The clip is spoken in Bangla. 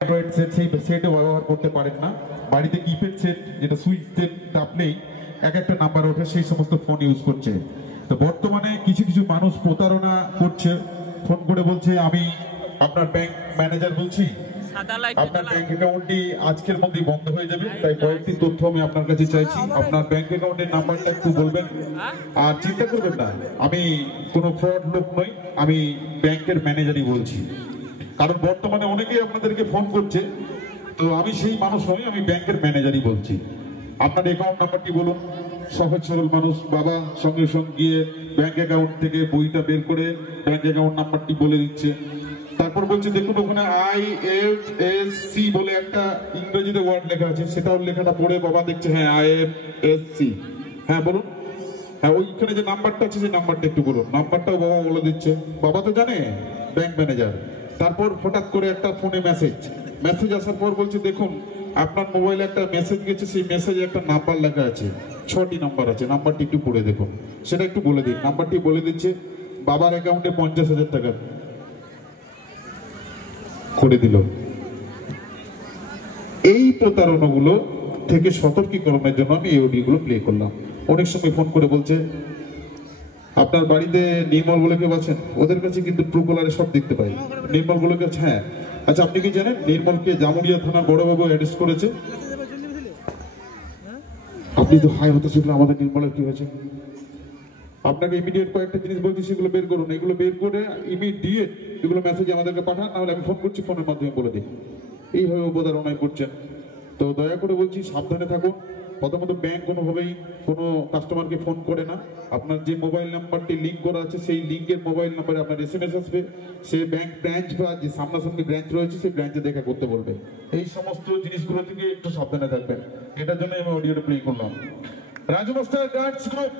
অ্যান্ড্রয়েড সেট সেই সেটও ব্যবহার করতে পারেন না। বাড়িতে কিপ্যাড সেট যেটা সুইচ চাপলেই এক একটা নাম্বার ওঠে, সেই সমস্ত ফোন ইউজ করছে। তো বর্তমানে কিছু কিছু মানুষ প্রতারণা করছে, ফোন করে বলছে আমি আপনার ব্যাংক ম্যানেজার বলছি, আপনার ব্যাংক অ্যাকাউন্টটি আজকের মধ্যেই বন্ধ হয়ে যাবে, তাই কয়েকটি তথ্য আমি আপনার কাছে চাইছি। আপনার ব্যাংক অ্যাকাউন্টের নাম্বারটা একটু বলবেন। আর চিন্তা করবেন না, আমি কোনো ফ্রড লোক নই, আমি ব্যাংকের ম্যানেজারই বলছি। কারণ বর্তমানে অনেকেই আপনাদেরকে ফোন করছে, তো আমি সেই মানুষ নই, আমি ব্যাংকের ম্যানেজারই বলছি। আপনার অ্যাকাউন্ট নাম্বারটি বলুন। সহজ সরল মানুষ বাবা সঙ্গে সঙ্গে গিয়ে ব্যাংক অ্যাকাউন্ট থেকে বইটা বের করে ব্যাংক অ্যাকাউন্ট নাম্বারটি বলে দিচ্ছে। তারপর বলছে দেখুন ওখানে IFSC বলে একটা ইংরেজিতে ওয়ার্ড লেখা আছে, সেটাও লেখাটা পড়ে বাবা দেখছে হ্যাঁ IFSC, হ্যাঁ বলুন, হ্যাঁ ওইখানে যে নাম্বারটা আছে সেই নাম্বারটা একটু বলুন। নাম্বারটাও বাবা বলে দিচ্ছে, বাবা তো জানে ব্যাংক ম্যানেজার। তারপর হঠাৎ করে একটা ফোনে মেসেজ আসার পর বলছে দেখুন আপনার মোবাইলে একটা মেসেজ গেছে, সেই মেসেজে একটা নাম্বার লেখা আছে, 6টি নাম্বার আছে, নাম্বারটি একটু পড়ে দেখুন। সেটা একটু বলে দিন। নাম্বারটি বলে দিচ্ছে বাবার অ্যাকাউন্টে 50,000 টাকা করে দিল। এই প্রতারণাগুলো থেকে সতর্কীকরণের জন্য আমি এই অডিওগুলো প্লে করলাম। অনেক সময় ফোন করে বলছে আপনার বাড়িতে নির্মল বলে কেউ আছেন, ওদের কাছে কিন্তু ট্রুকলারে সব দেখতে পাই, নির্মল বলে কেউ। হ্যাঁ আচ্ছা, আপনি কি জানেন নির্মলকে জামুরিয়া থানার বড়বাবু অ্যারেস্ট করেছে? আপনি তো হাই হতে শিখলেন, আমাদের নির্মলের কি হয়েছে? আপনাকে ইমিডিয়েট কয়েকটা জিনিস বলছি, সেগুলো বের করুন। এগুলো বের করে ইমিডিয়েট এগুলো মেসেজ আমাদেরকে পাঠান, নাহলে আমি ফোন করছি, ফোনের মাধ্যমে বলে দিই। এইভাবে প্রতারণায় করছেন, তো দয়া করে বলছি সাবধানে থাকুন। প্রথমত ব্যাংক কোনোভাবেই কোনো কাস্টমারকে ফোন করে না। আপনার যে মোবাইল নাম্বারটি লিঙ্ক করা আছে সেই লিঙ্কের মোবাইল নাম্বারে আপনার SMS আসবে, সে ব্যাংক ব্রাঞ্চ বা যে সামনাসামনি ব্রাঞ্চ রয়েছে সেই ব্রাঞ্চে দেখা করতে বলবে। এই সমস্ত জিনিসগুলো থেকে একটু সাবধানে থাকবেন। এটার জন্য আমি অডিওটা প্লে করলাম। Raju master guards group.